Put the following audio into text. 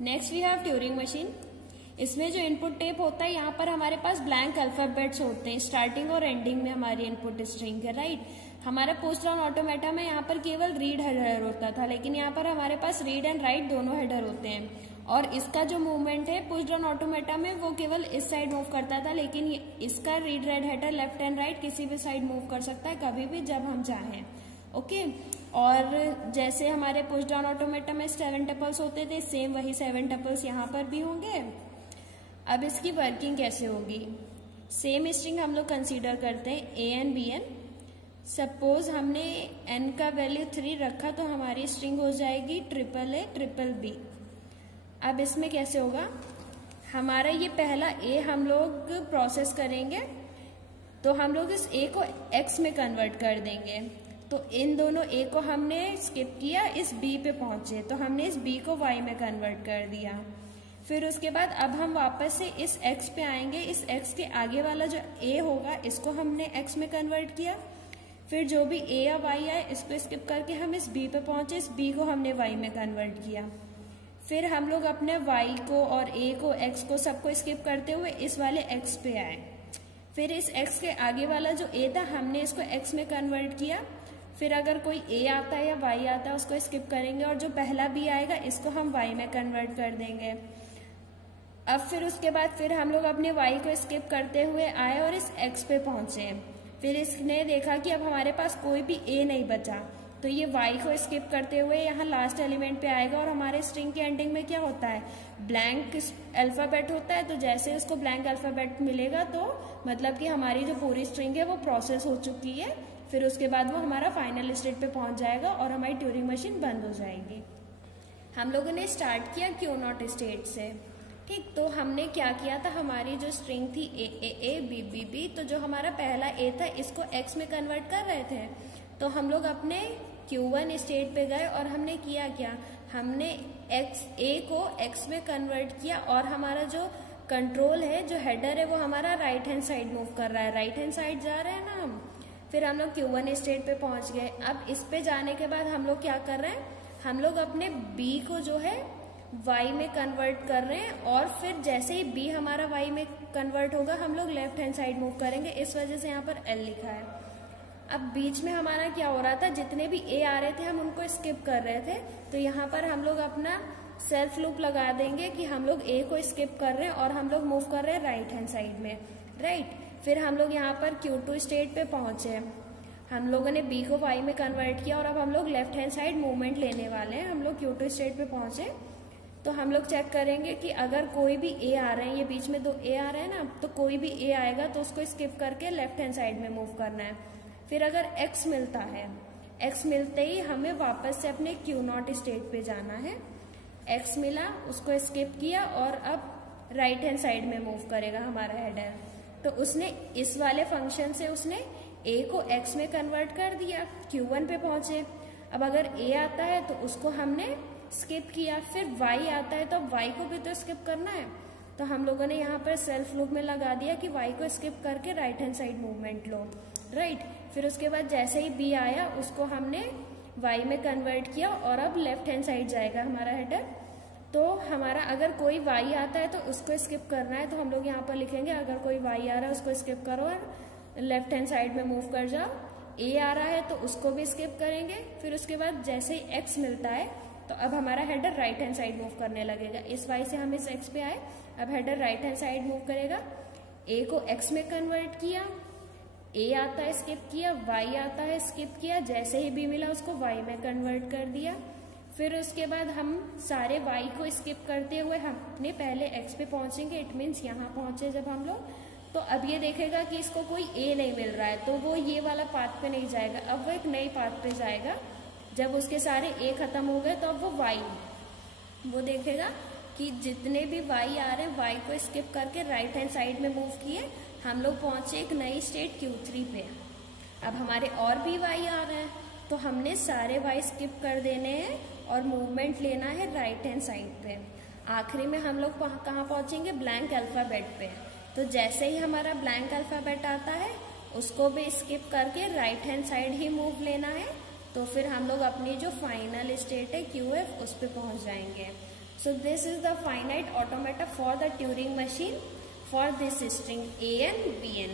Next we have Turing machine. इसमें जो input tape होता है, यहाँ पर हमारे पास ब्लैंक अल्फाबेट्स होते हैं स्टार्टिंग और एंडिंग में हमारी इनपुट स्ट्रिंग है, राइट। हमारा पोस्ट डाउन ऑटोमेटा में यहाँ पर केवल रीड हेडर होता था, लेकिन यहाँ पर हमारे पास रीड एंड राइट दोनों हेडर होते हैं। और इसका जो मूवमेंट है पुश डाउन ऑटोमेटा में वो केवल इस साइड मूव करता था, लेकिन इसका read write header left and right किसी भी साइड मूव कर सकता है कभी भी जब हम चाहें, ओके। और जैसे हमारे पुश डाउन ऑटोमेटा में 7 टपल्स होते थे, सेम वही 7 टपल्स यहाँ पर भी होंगे। अब इसकी वर्किंग कैसे होगी? सेम स्ट्रिंग हम लोग कंसीडर करते हैं A N B N. Suppose हमने एन का वैल्यू 3 रखा तो हमारी स्ट्रिंग हो जाएगी ट्रिपल ए ट्रिपल बी। अब इसमें कैसे होगा? हमारा ये पहला ए हम लोग प्रोसेस करेंगे तो हम लोग इस ए को एक्स में कन्वर्ट कर देंगे। तो इन दोनों ए को हमने स्किप किया, इस बी पे पहुंचे तो हमने इस बी को वाई में कन्वर्ट कर दिया। फिर उसके बाद अब हम वापस से इस एक्स पे आएंगे, इस एक्स के आगे वाला जो ए होगा इसको हमने एक्स में कन्वर्ट किया। फिर जो भी ए या वाई आए इसको स्किप करके हम इस बी पे पहुंचे, इस बी को हमने वाई में कन्वर्ट किया। फिर हम लोग अपने वाई को और ए को एक्स को सबको स्किप करते हुए इस वाले एक्स पे आए। फिर इस एक्स के आगे वाला जो ए था हमने इसको एक्स में कन्वर्ट किया। फिर अगर कोई ए आता है या वाई आता है उसको स्किप करेंगे और जो पहला बी आएगा इसको हम वाई में कन्वर्ट कर देंगे। अब फिर उसके बाद फिर हम लोग अपने वाई को स्किप करते हुए आए और इस एक्स पे पहुंचे। फिर इसने देखा कि अब हमारे पास कोई भी ए नहीं बचा, तो ये वाई को स्किप करते हुए यहाँ लास्ट एलिमेंट पे आएगा। और हमारे स्ट्रिंग के एंडिंग में क्या होता है? ब्लैंक अल्फाबेट होता है। तो जैसे उसको ब्लैंक अल्फाबेट मिलेगा तो मतलब कि हमारी जो पूरी स्ट्रिंग है वो प्रोसेस हो चुकी है। फिर उसके बाद वो हमारा फाइनल स्टेट पे पहुंच जाएगा और हमारी ट्यूरिंग मशीन बंद हो जाएगी। हम लोगों ने स्टार्ट किया क्यू नॉट स्टेट से, ठीक। तो हमने क्या किया था, हमारी जो स्ट्रिंग थी ए बी बी बी, तो जो हमारा पहला ए था इसको एक्स में कन्वर्ट कर रहे थे। तो हम लोग अपने Q1 स्टेट पे गए और हमने किया क्या, हमने ए को एक्स में कन्वर्ट किया और हमारा जो कंट्रोल है, जो हेडर है, वो हमारा राइट हैंड साइड मूव कर रहा है, राइट हैंड साइड जा रहे हैं ना हम। फिर हम लोग Q1 स्टेट पे पहुंच गए। अब इस पे जाने के बाद हम लोग क्या कर रहे हैं, हम लोग अपने बी को जो है वाई में कन्वर्ट कर रहे हैं। और फिर जैसे ही बी हमारा वाई में कन्वर्ट होगा हम लोग लेफ्ट हैंड साइड मूव करेंगे, इस वजह से यहाँ पर एल लिखा है। अब बीच में हमारा क्या हो रहा था, जितने भी ए आ रहे थे हम उनको स्किप कर रहे थे। तो यहाँ पर हम लोग अपना सेल्फ लूप लगा देंगे कि हम लोग ए को स्किप कर रहे हैं और हम लोग मूव कर रहे हैं राइट हैंड साइड में, राइट। फिर हम लोग यहाँ पर Q2 स्टेट पे पहुंचे, हम लोगों ने बी को वाई में कन्वर्ट किया और अब हम लोग लेफ्ट हैंड साइड मूवमेंट लेने वाले हैं। हम लोग Q2 स्टेट पे पहुंचे तो हम लोग चेक करेंगे कि अगर कोई भी ए आ रहे हैं, ये बीच में 2 ए आ रहे हैं ना, तो कोई भी ए आएगा तो उसको स्किप करके लेफ्ट हैंड साइड में मूव करना है। फिर अगर एक्स मिलता है, एक्स मिलते ही हमें वापस से अपने Q0 स्टेट पे जाना है। एक्स मिला, उसको स्किप किया और अब राइट हैंड साइड में मूव करेगा हमारा हेडर। तो उसने इस वाले फंक्शन से उसने ए को एक्स में कन्वर्ट कर दिया, Q1 पे पहुंचे। अब अगर ए आता है तो उसको हमने स्किप किया, फिर वाई आता है तो अब वाई को भी तो स्किप करना है। तो हम लोगों ने यहाँ पर सेल्फ लूप में लगा दिया कि वाई को स्किप करके राइट हैंड साइड मूवमेंट लो, राइट। फिर उसके बाद जैसे ही बी आया उसको हमने वाई में कन्वर्ट किया और अब लेफ्ट हैंड साइड जाएगा हमारा हेडर। तो हमारा अगर कोई वाई आता है तो उसको स्किप करना है, तो हम लोग यहाँ पर लिखेंगे अगर कोई वाई आ रहा है उसको स्किप करो और लेफ्ट हैंड साइड में मूव कर जाओ। ए आ रहा है तो उसको भी स्किप करेंगे। फिर उसके बाद जैसे ही एक्स मिलता है तो अब हमारा header right hand side move करने लगेगा। इस वाई से हम इस एक्स पे आए, अब header right hand side move करेगा। ए को एक्स में कन्वर्ट किया, ए आता है स्किप किया, वाई आता है स्किप किया, जैसे ही बी मिला उसको वाई में कन्वर्ट कर दिया। फिर उसके बाद हम सारे वाई को स्किप करते हुए हम अपने पहले एक्स पे पहुंचेंगे। इट मीन्स यहाँ पहुंचे जब हम लोग, तो अब ये देखेगा कि इसको कोई ए नहीं मिल रहा है तो वो ये वाला पाथ पे नहीं जाएगा, अब वो एक नई पाथ पे जाएगा। जब उसके सारे ए खत्म हो गए तो अब वो वाई, वो देखेगा कि जितने भी वाई आ रहे हैं वाई को स्किप करके राइट हैंड साइड में मूव किए, हम लोग पहुंचे एक नई स्टेट Q3 पे। अब हमारे और भी वाई आ रहे हैं तो हमने सारे वाई स्किप कर देने हैं और मूवमेंट लेना है राइट हैंड साइड पे। आखिरी में हम लोग कहाँ पहुंचेंगे, ब्लैंक अल्फाबेट पे। तो जैसे ही हमारा ब्लैंक अल्फाबेट आता है उसको भी स्किप करके राइट हैंड साइड ही मूव लेना है। तो फिर हम लोग अपनी जो फाइनल स्टेट है QF उस पे पहुंच जाएंगे। So this is the finite automata for the Turing machine for this string AN, BN.